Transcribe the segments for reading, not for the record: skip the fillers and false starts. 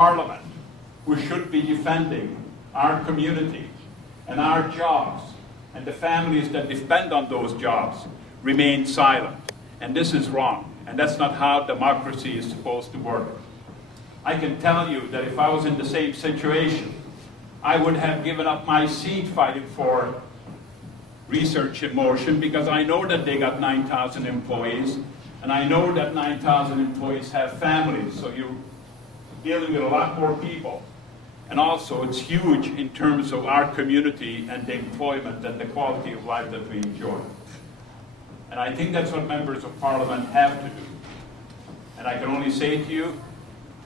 Parliament, who should be defending our community and our jobs and the families that depend on those jobs, remain silent. And this is wrong. And that's not how democracy is supposed to work. I can tell you that if I was in the same situation, I would have given up my seat fighting for Research in Motion, because I know that they got 9,000 employees, and I know that 9,000 employees have families, so you're dealing with a lot more people. And also, it's huge in terms of our community and the employment and the quality of life that we enjoy. And I think that's what members of Parliament have to do. And I can only say to you,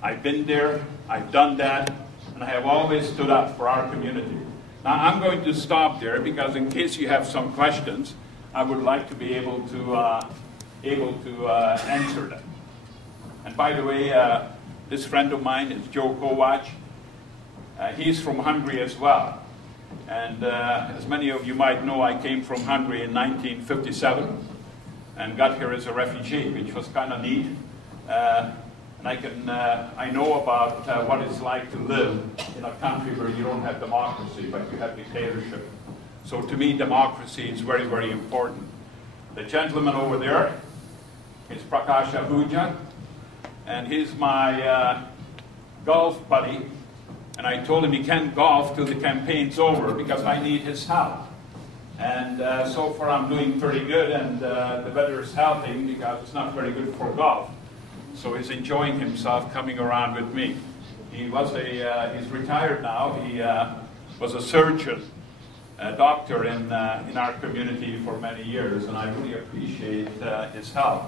I've been there, I've done that, and I have always stood up for our community. Now, I'm going to stop there because in case you have some questions, I would like to be able to answer them. And by the way, this friend of mine is Joe Kovac. He's from Hungary as well. And as many of you might know, I came from Hungary in 1957 and got here as a refugee, which was kind of neat. And I know about what it's like to live in a country where you don't have democracy, but you have dictatorship. So to me, democracy is very, very important. The gentleman over there is Prakash Ahuja, and he's my golf buddy. And I told him he can't golf till the campaign's over because I need his help. And so far I'm doing pretty good, and the weather is helping because it's not very good for golf. So he's enjoying himself coming around with me. He was he's retired now. He was a surgeon, a doctor in our community for many years, and I really appreciate his help.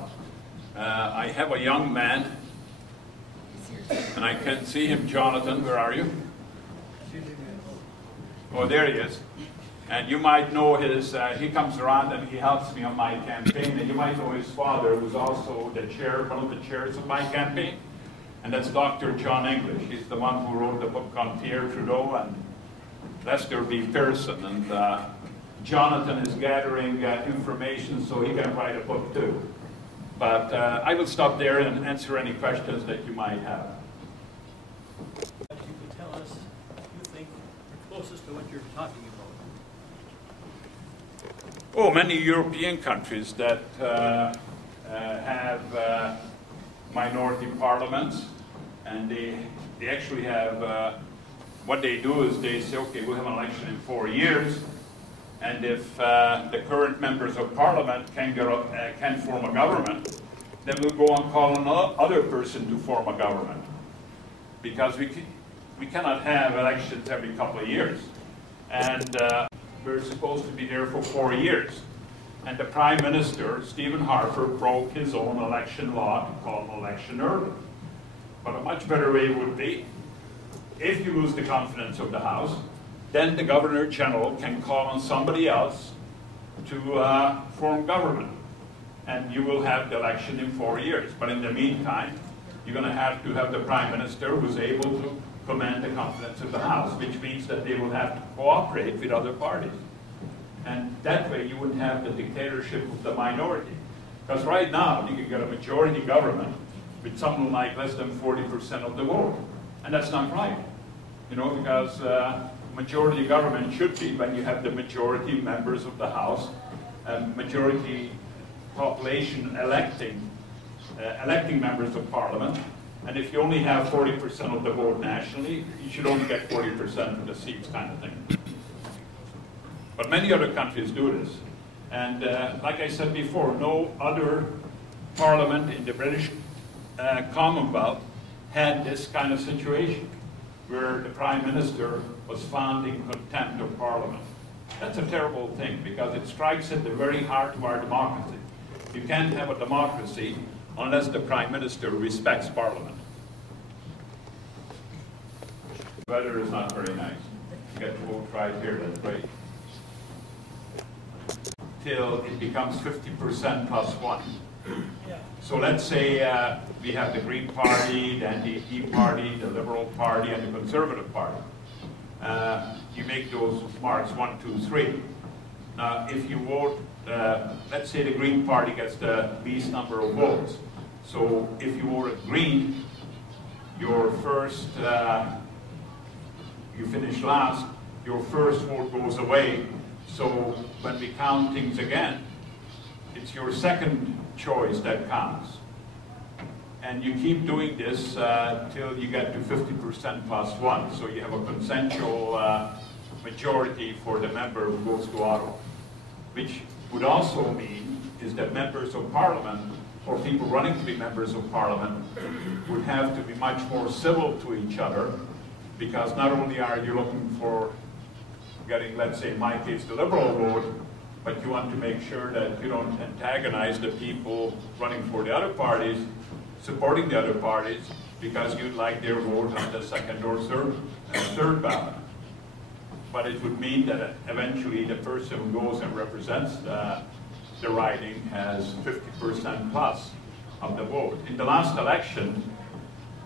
I have a young man, and I can see him. Jonathan, where are you? Oh, there he is. And you might know his, he comes around and he helps me on my campaign. And you might know his father, who's also the chair, one of the chairs of my campaign. And that's Dr. John English. He's the one who wrote the book on Pierre Trudeau and Lester B. Pearson. And Jonathan is gathering information so he can write a book too. But I will stop there and answer any questions that you might have. You can tell us what you think are closest to what you're talking about. Oh, many European countries that have minority parliaments, and they actually have, what they do is they say, okay, we'll have an election in 4 years, and if the current members of parliament can form a government, then we'll go and call another person to form a government. Because we cannot have elections every couple of years. And we're supposed to be there for 4 years. And the Prime Minister, Stephen Harper, broke his own election law to call an election early. But a much better way would be, if you lose the confidence of the House, then the Governor General can call on somebody else to form government. And you will have the election in 4 years. But in the meantime, you're going to have the Prime Minister who's able to command the confidence of the House, which means that they will have to cooperate with other parties. And that way you wouldn't have the dictatorship of the minority. Because right now, you can get a majority government with something like less than 40% of the vote. And that's not right. You know, because majority government should be when you have the majority members of the House, majority population electing members of Parliament. And if you only have 40% of the vote nationally, you should only get 40% of the seats, kind of thing. But many other countries do this. And like I said before, no other parliament in the British Commonwealth had this kind of situation, where the Prime Minister was found in contempt of Parliament. That's a terrible thing, because it strikes at the very heart of our democracy. You can't have a democracy unless the Prime Minister respects Parliament. The weather is not very nice. You get to vote right here, that's great. Till it becomes 50% plus 1. So let's say we have the Green Party, the NDP Party, the Liberal Party, and the Conservative Party. You make those marks 1, 2, 3. Now, if you vote, let's say the Green Party gets the least number of votes. So if you voted Green, your first, you finish last, your first vote goes away. So when we count things again, it's your second choice that counts. And you keep doing this till you get to 50% plus one. So you have a consensual majority for the member who goes to Ottawa, which would also mean is that members of parliament, or people running to be members of parliament, would have to be much more civil to each other, because not only are you looking for getting, let's say in my case, the Liberal vote, but you want to make sure that you don't antagonize the people running for the other parties, supporting the other parties, because you'd like their vote on the second or third ballot. But it would mean that eventually the person who goes and represents the riding has 50% plus of the vote. In the last election,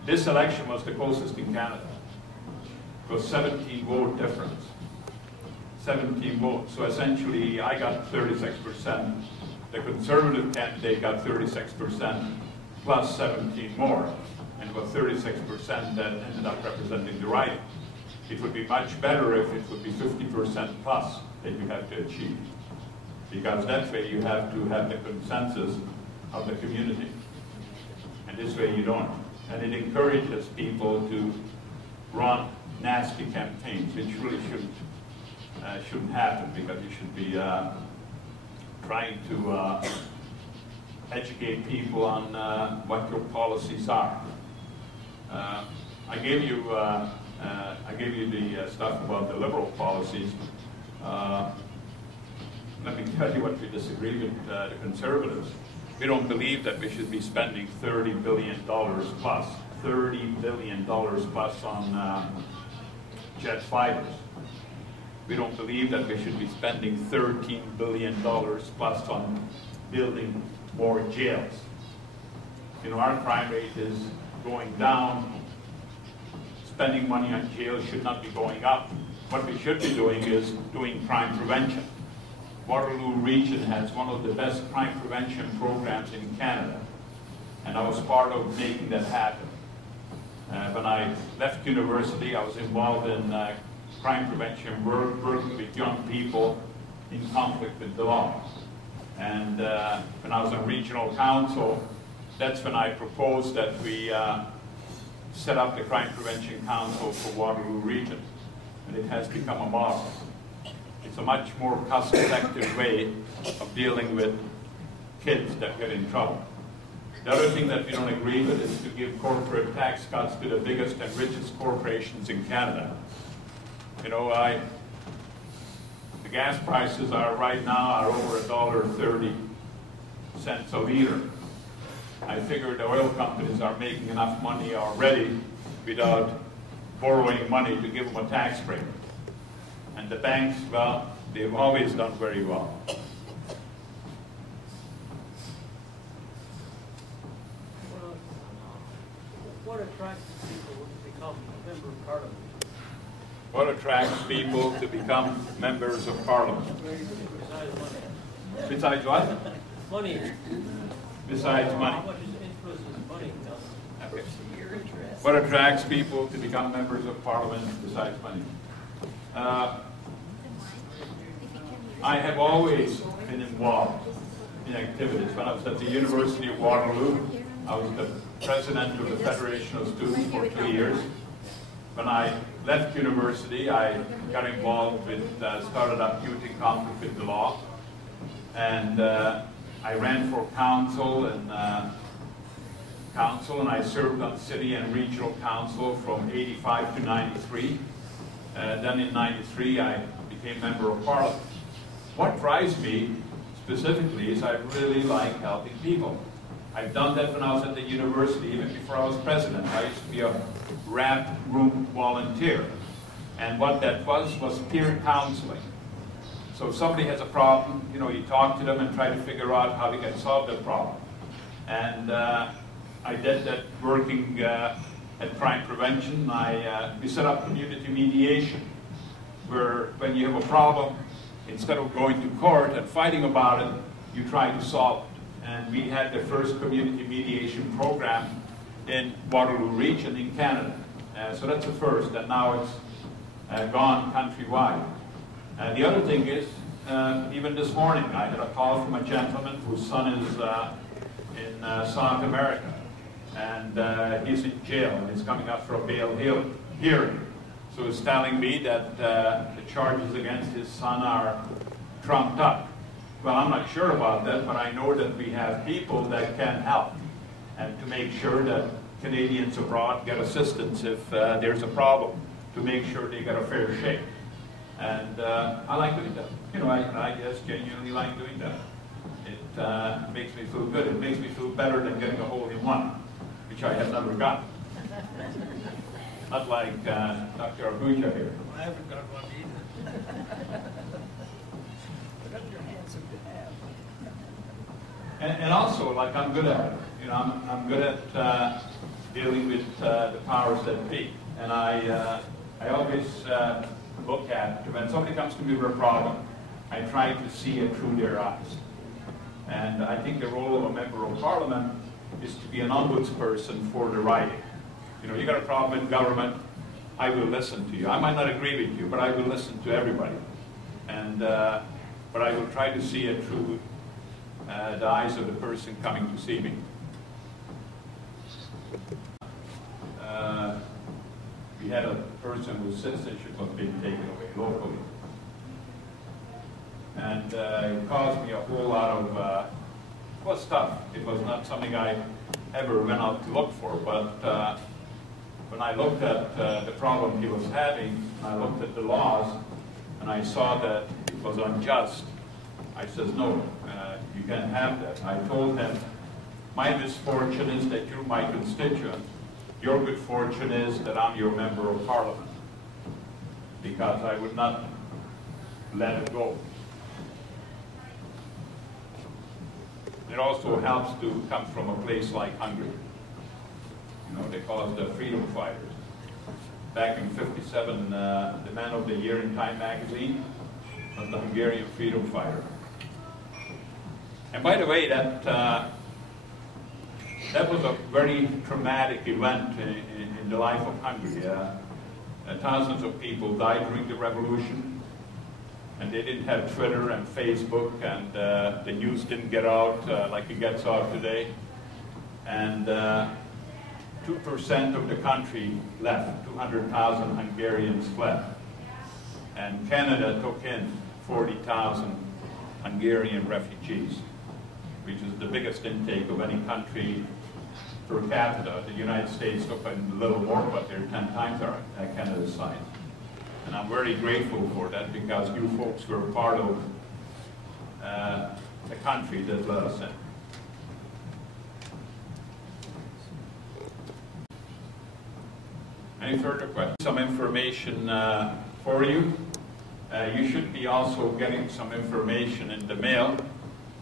this election was the closest in Canada. It was 17 vote difference. 17 votes. So essentially, I got 36%. The Conservative candidate got 36% plus 17 more, and about 36% that ended up representing the riding. It would be much better if it would be 50% plus that you have to achieve, because that way you have to have the consensus of the community, and this way you don't. And it encourages people to run nasty campaigns, which really shouldn't happen, because you should be trying to educate people on what your policies are. I gave you the stuff about the Liberal policies. Let me tell you what we disagree with the Conservatives. We don't believe that we should be spending $30 billion plus, $30 billion plus on jet fighters. We don't believe that we should be spending $13 billion plus on building more jails. You know, our crime rate is going down. Spending money on jails should not be going up. What we should be doing is doing crime prevention. Waterloo region has one of the best crime prevention programs in Canada, and I was part of making that happen. When I left university, I was involved in crime prevention work, working with young people in conflict with the law. And when I was on regional council, that's when I proposed that we set up the Crime Prevention Council for Waterloo Region, and it has become a model. It's a much more cost-effective way of dealing with kids that get in trouble. The other thing that we don't agree with is to give corporate tax cuts to the biggest and richest corporations in Canada. You know, the gas prices are right now are over $1.30 a liter. I figure the oil companies are making enough money already without borrowing money to give them a tax break. And the banks, well, they've always done very well. What attracts people to become a member of Parliament? What attracts people to become members of Parliament? Besides money. Besides what? Money. Besides money. How much influences money? Okay. What attracts people to become members of Parliament besides money? I have always been involved in activities. When I was at the University of Waterloo, I was the president of the Federation of Students for 2 years. When I left university, I got involved with, started up Youth in Conflict with the Law, and I ran for council and I served on city and regional council from 85 to 93. Then in 93, I became member of Parliament. What drives me specifically is I really like helping people. I've done that when I was at the university, even before I was president. I used to be a wrap room volunteer. And what that was peer counseling. So if somebody has a problem, you know, you talk to them and try to figure out how we can solve the problem. And I did that working at crime prevention. We set up community mediation, where when you have a problem, instead of going to court and fighting about it, you try to solve it. And we had the first community mediation program in Waterloo region in Canada. So that's the first, and now it's gone countrywide. The other thing is, even this morning, I had a call from a gentleman whose son is in South America, and he's in jail, and he's coming up for a bail hearing. So he's telling me that the charges against his son are trumped up. Well, I'm not sure about that, but I know that we have people that can help, and to make sure that Canadians abroad get assistance if there's a problem, to make sure they get a fair shake. And I like doing that. You know, I just genuinely like doing that. It makes me feel good. It makes me feel better than getting a hole-in-one, which I have never gotten. Not like Dr. Abuja here. I haven't got one either. Put up your hands and have. And also, like, I'm good at it. You know, I'm good at dealing with the powers that be. And I always look at, when somebody comes to me with a problem, I try to see it through their eyes. And I think the role of a member of parliament is to be an ombudsperson for the riding. You know, you got a problem in government, I will listen to you. I might not agree with you, but I will listen to everybody. And, but I will try to see it through the eyes of the person coming to see me. We had a person whose citizenship was being taken away locally. And it caused me a whole lot of, it was tough. It was not something I ever went out to look for, but when I looked at the problem he was having, I looked at the laws, and I saw that it was unjust. I says, no, you can't have that. I told him, my misfortune is that you're my constituent. Your good fortune is that I'm your member of parliament, because I would not let it go. It also helps to come from a place like Hungary. You know, they call us the freedom fighters. Back in '57, the Man of the Year in Time magazine was the Hungarian freedom fighter. And by the way, that was a very traumatic event in the life of Hungary. Thousands of people died during the revolution, and they didn't have Twitter and Facebook, and the news didn't get out like it gets out today. And 2% of the country left. 200,000 Hungarians fled. And Canada took in 40,000 Hungarian refugees, which is the biggest intake of any country per capita. The United States took in a little more, but they're 10 times our Canada's size. And I'm very grateful for that, because you folks were part of the country that let us in. Any further questions? Some information for you. You should be also getting some information in the mail.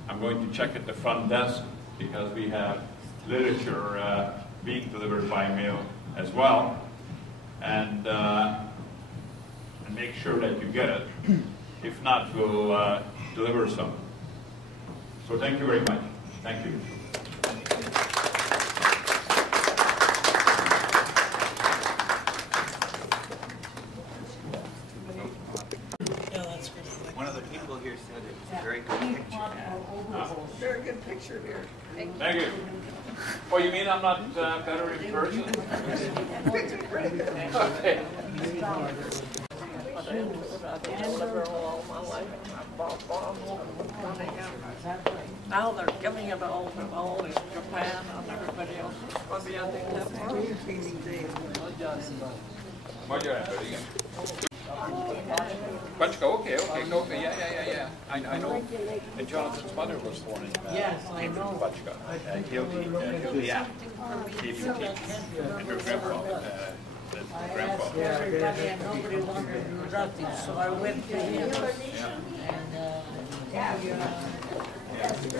I'm going to check at the front desk, because we have literature being delivered by mail as well. And make sure that you get it. If not, we'll deliver some. So thank you very much. Thank you. One of the people here said it was a very good picture. Very good picture here. Thank you. Oh, you mean I'm not better in person? Picture's pretty good. Okay. Now they're giving it all to Japan and everybody else. What do you think that's Magyar ember, igen. Bacska, okay, yeah. I know. And Jonathan's mother was born in Bacska. He'll be out. And her grandfather. Everybody and nobody wanted to do nothing, so I went to him. And